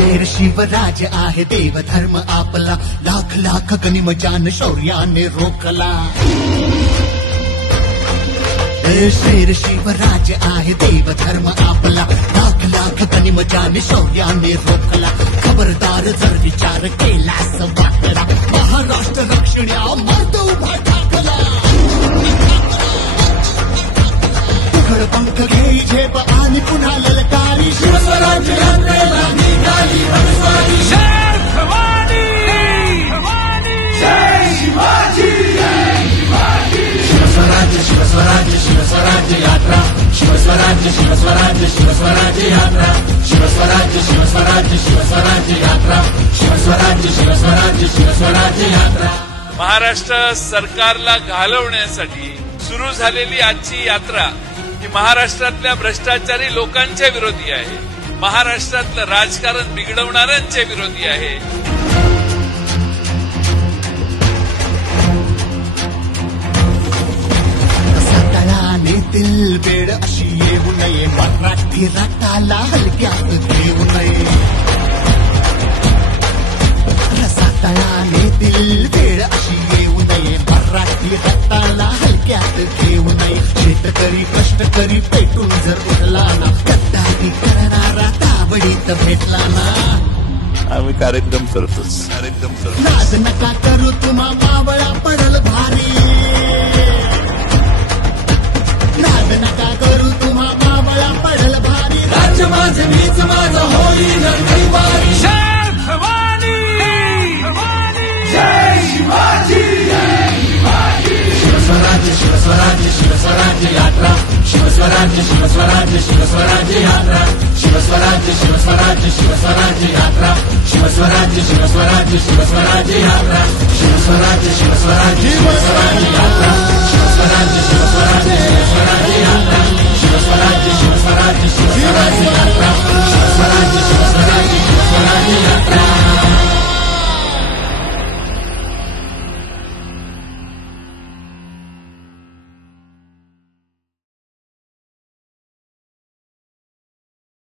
शेर शिवराज आहे देवधर्म आपला, लाख लाख गनिमजान शौर्याने रोखला. शेर शिवराज आहे देवधर्म आपला, लाख लाख गनिमजान शौर्याने रोखला. खबरदार जर विचार केलास वाकडा, महाराष्ट्र रक्षण्या मर्द उभा टाकला. तुखड पंख घेई झेप आणि पुन्हा ललकारी, शिवस्वराज्य यात्रेला निघाली भगस्वारी. जय भवानी, जय शिवाजी, शिवस्वराज्य शिवस्वराज्य शिवस्वराज्य यात्रा, शिवस्वराज्य शिवस्वराज्य शिवस्वराज्य यात्रा, शिवस्वराज्य शिवस्वराज्य शिवस्वराज्य यात्रा, शिवस्वराज्य शिवस्वराज्य शिवस्वराज्य यात्रा. महाराष्ट्र सरकारला घालवण्यासाठी सुरू झालेली आजची यात्रा ही महाराष्ट्रातल्या भ्रष्टाचारी लोकांच्या विरोधी आहे, महाराष्ट्रातलं राजकारण बिघडवणाऱ्यांच्या विरोधी आहे. दिल वेळ अशी येऊ नये, मराठी रक्ताला हलक्यात घेऊ नये. रसातळाने दिल वेळ अशी येऊ नये, मराठी रक्ताला हलक्यात घेऊ नये. शेतकरी कष्टकरी पेटून जर उठला ना, गद्दारी करणारा ताबडीत भेटला ना. आम्ही कार्यक्रम करतो. नाद नका करू तुम्हा मावळा पडल भारी, नाद नका करू तुम्हा मावळा पडल भारी. राज्य माझं मीच माझं होईल रविवारी. जय भवानी, जय शिवाजी, शिवस्वराज्य शिवस्वराज्य शिवस्वराज्य यात्रा, शिवस्वराज्य शिवस्वराज्य शिवस्वराज्य यात्रा, शिवस्वराज्य शिवस्वराज्य शिवस्वराज्य यात्रा, शिवस्वराज्य शिवस्वराज्य शिवस्वराज्य यात्रा, शिवस्वराज्य शिवस्वराज्य शिवस्वराज्य यात्रा, शिवस्वराज्य शिवस्वराज्य शिवस्वराज्य यात्रा.